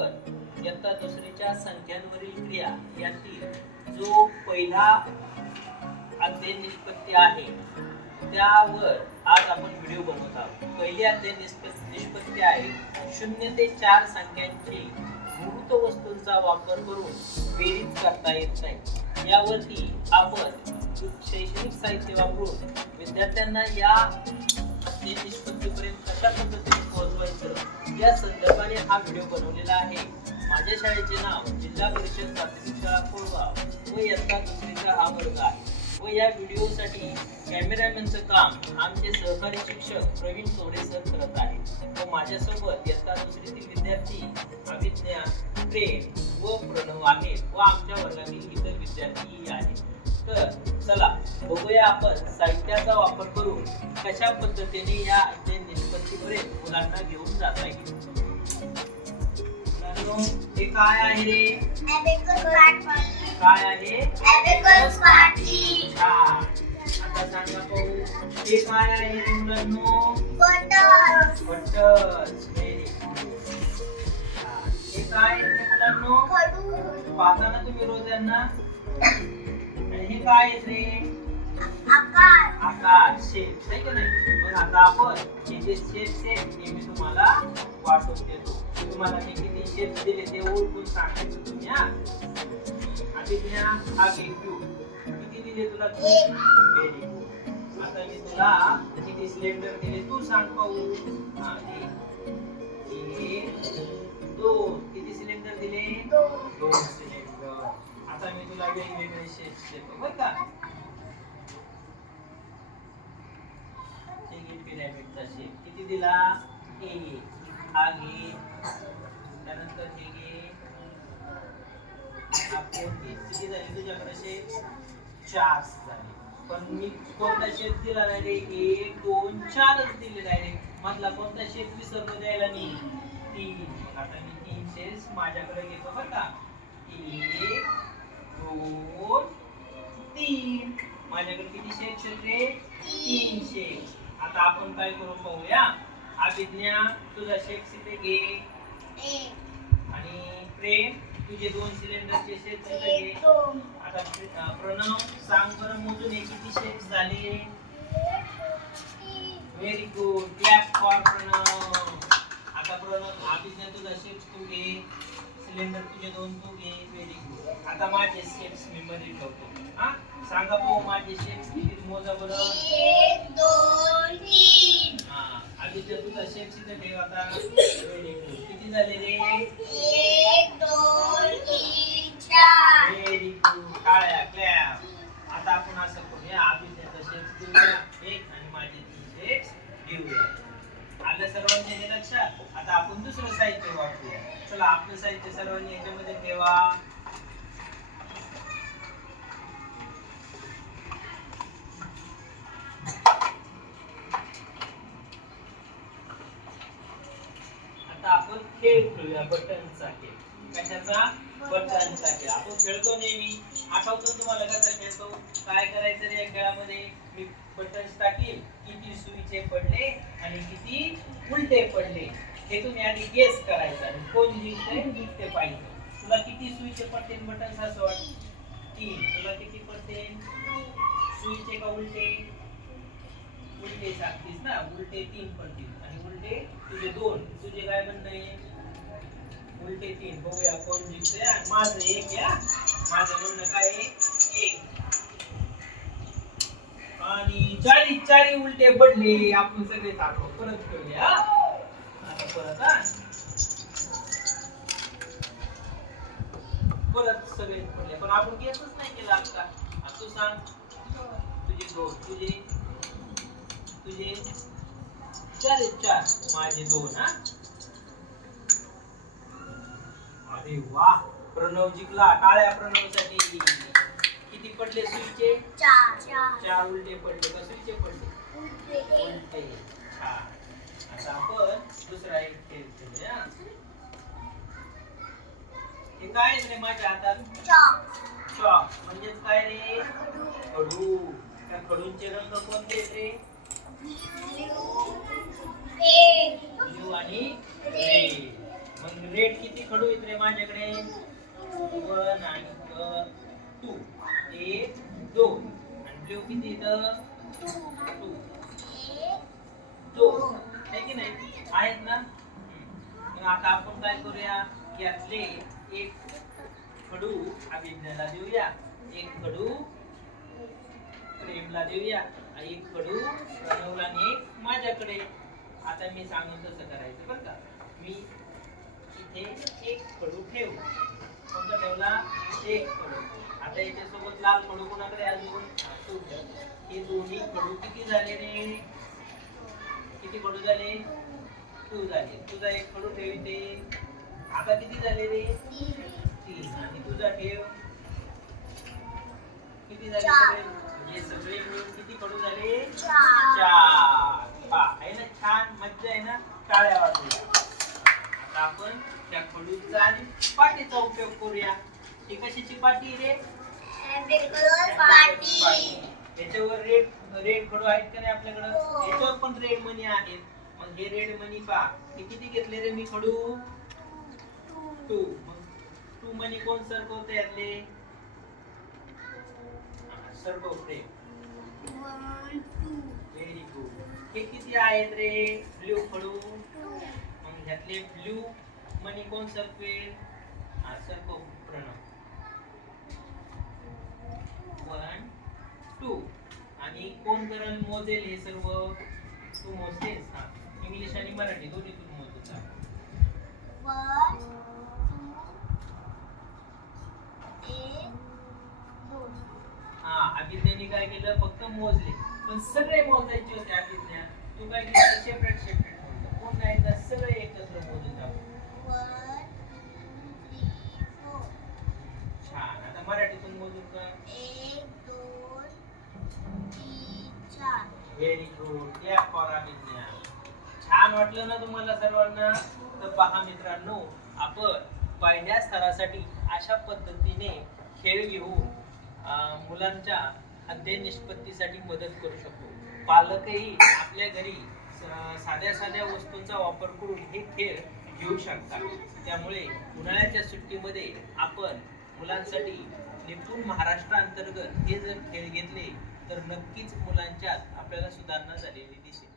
आपण इयत्ता दुसरीच्या संख्यांवरील क्रिया यातील जो पहिला अध्ययन निष्पत्ती आहे त्यावर आज आपण व्हिडिओ बनवत आहोत. पहिली अध्ययन निष्पत्ती आहे 0 ते 4 संख्यांची मूर्त वस्तूंचा वापर करून बेरीज करता येत नाही. यावरती आपण शैक्षणिक साहित्य वापरून विद्यार्थ्यांना या निष्पत्तीपर्यंत कशा पद्धतीने पोहोचवायचं या संदर्भाने हा व्हिडिओ बनवलेला आहे. माझ्या शाळेचे नाव जिल्हा परिषद प्राथमिक शाळा कोळगाव व इयत्ता दुसरीचा हा वर्ग आहे व या व्हिडिओसाठी कॅमेरामॅनचं काम आमचे सहकारी शिक्षक प्रवीण चौरे सर करत आहेत व माझ्यासोबत इयत्ता दुसरीतील विद्यार्थी अभिज्ञा, प्रेम व प्रणव आहेत व आमच्या वर्गातील इतर विद्यार्थी आहेत. तर चला बघूया आपण साहित्याचा वापर करून कशा पद्धतीने या अध्ययन निष्पत्तीपर्यंत मुलांना घेऊन जाता येईल. हे काय आहे रे? Abacus party. काय आहे? Abacus party. आता सांगा पाहू हे काय आहे रे मुलांनो? Butters. बटर्स. हे काय आहे रे मुलांनो? खडू. पाहताना तुम्ही रोज यांना. आणि हे काय आहे रे? आकार. आकार, शेप, आहे का नाही? पण आता आपण हे जे शेप हे मी तुम्हाला वाटून देतो. तुम्हाला मी किती शेप दिले ते ओळखून सांगायचं तुम्ही. अभिज्ञा हा क्यूब किती दिले तुला? Very good. आता मी तुला किती सिलेंडर दिले तू सांग पाहू. दोन. किती सिलेंडर दिले? दोन सिलेंडर. आता मी तुला वेगवेगळे शेप देतो बरं का. पिरॅमिडचा शेप किती दिला? एक. हा घे, त्यानंतर हे घे, हा फोर घे. किती झाले तुझ्याकडे शेप? 4 झाले. पण मी कोणता शेप दिला नाही रे? 1 2 4च दिले डायरेक्ट. मधला कोणता शेप विसरलो द्यायला मी? 3. आता मी 3 शेप्स माझ्याकडे घेतो बरं का. 1 2 3. माझ्याकडे किती शेप्स आहेत रे? 3 शेप्स. आता आपण काय करू पाहूया. अभिज्ञा तुझा शेप इथे घे आणि प्रेम तुझे 2 सिलेंडरचे शेप इथे घे. आता प्रणव सांग बरं मोजून हे किती शेप्स झाले? Very good. Clap for Pranav. आता प्रणव अभिज्ञा तुझा शेप तू घे, सिलेंडर तुझे 2 तू घे. Very good. आता माझे शेप्स मी मध्ये ठेवतो. हा सांगा पाहू माझे शेप्स किती मोजा बरं? 1 2 3. अभिज्ञा तुझा शेप इथे ठेव आता. Very good. किती झाले रे? 1 2 3 4. Very good. टाळ्या क्लॅप. आता आपण असं करूया अभिज्ञाचा शेप देऊया 1 आणि माझे 3 शेप्स देऊया. आलं सर्वांनी हे लक्षात? आता आपण दुसरं साहित्य वापरूया. चला आपलं साहित्य सर्वांनी याच्यामध्ये ठेवा. आता आपण खेळ खेळूया बटनचा खेळ. कशाचा? बटनचा खेळ. आपण खेळतो नेहमी. आठवतो तुम्हाला कसा खेळतो? काय करायचं रे या खेळामध्ये? मी बटन्स टाकील, किती सुईचे पडले आणि किती उलटे पडले हे तुम्ही आधी गेस करायचं आणि कोण जिंकते जिंकते पाहिजे. तुला किती सुईचे पडते बटन्स असं वाटतं? 3. तुला किती पडते? सुईचे का उलटे? उलटे सांगतीस ना. उलटे 3 पडतील आणि उलटे तुझे 2. तुझे काय म्हणणं आहे? उलटे 3. बघूया कोण जिंकते. आणि माझं 1 या. माझं म्हणणं काय आहे? 1. आणि 4 उलटे पडले. आपण सगळे आठवू. परत खेळूया. आता परत परत सगळे पडले पण आपण गेसच नाही केला आता. तू सांग. तुझे 2. तुझे 4 माझे 2. अरे वा. प्रणव जिंकला. टाळ्या प्रणवसाठी. किती पडले सुईचे? 4 उलटे पडले का सुईचे पडले? उलटे. आता आपण दुसरा एक खेळ खेळूया. हे काय रे माझ्या हातात? चॉक. म्हणजेच काय रे? खडू. त्या खडूंचे रंग कोणते रे? ब्लू आणि रेड. मग रेड किती खडू आहेत रे माझ्याकडे? 1 आणि 2. 1 2 आणि ब्ल्यू किती इथं? 2. 2 आहे की नाही? आहेत ना? मग आता आपण काय करूया, यातले एक खडू अभिज्ञाला देऊया, एक खडू प्रेमला देऊया, एक खडू प्रणवला आणि एक माझ्याकडे. आता मी सांगून तसं करायचं बरं का. मी इथे एक खडू ठेव. कोणता ठेवला? एक खडू. आता याच्यासोबत लाल खडू कोणाकडे अजून? तू ठेव. हे दोन्ही खडू किती झाले रे? किती खडू झाले? 2 झाले. तुझा एक खडू ठेव इथे. आता किती झाले रे? 3. आणि तुझा ठेव. किती झाले सगळे? हे सगळे मिळून किती खडू झाले? 4. पहा, आहे ना छान? मज्जा आहे ना? टाळ्या वाजवूया. आता आपण त्या खडूचा आणि पाटीचा उपयोग करूया. ही कशाची पाटी रे? याच्यावर रेड खडू आहेत का नाही आपल्याकडे? याच्यावर पण रेड मनी आहेत. मग हे रेड मनी पहा, हे किती घेतले रे मी खडू? 2. मग 2 मनी कोण सरकवते यातले? सरकव प्रेम. Very good. हे किती आहेत रे ब्ल्यू खडू? मग ह्यातले ब्ल्यू मनी कोण सरकवेल? सरकव प्रणव. 1 2. आणि कोण करेल, मोजेल हे सर्व? तू मोजतेस. हा, इंग्लिश आणि मराठी दोन्हीतून मोजत जा. 1 2 1 2. हा, अभिज्ञानी काय केलं? फक्त मोजले, पण सगळे मोजायचे होते अभिज्ञा. तू काय केलं? सेपरेट सेपरेट मोजलं. पुन्हा एकदा सगळे एकत्र मोजून टाकू. 1 2 3 4. छान. आता मराठीतून मोजून का? 1 2 3 4. Very good. या फॉर अभिज्ञा. छान वाटलं ना तुम्हाला सर्वांना? तर पहा मित्रांनो, आपण पहिल्या स्तरासाठी अशा पद्धतीने खेळ घेऊन मुलांच्या अध्ययन निष्पत्तीसाठी मदत करू शकतो. पालकही आपल्या घरी साध्या साध्या वस्तूंचा वापर करून हे खेळ घेऊ शकतात. त्यामुळे उन्हाळ्याच्या सुट्टीमध्ये आपण मुलांसाठी निपुण महाराष्ट्रांतर्गत हे जर खेळ घेतले तर नक्कीच मुलांच्यात आपल्याला सुधारणा झालेली दिसेल.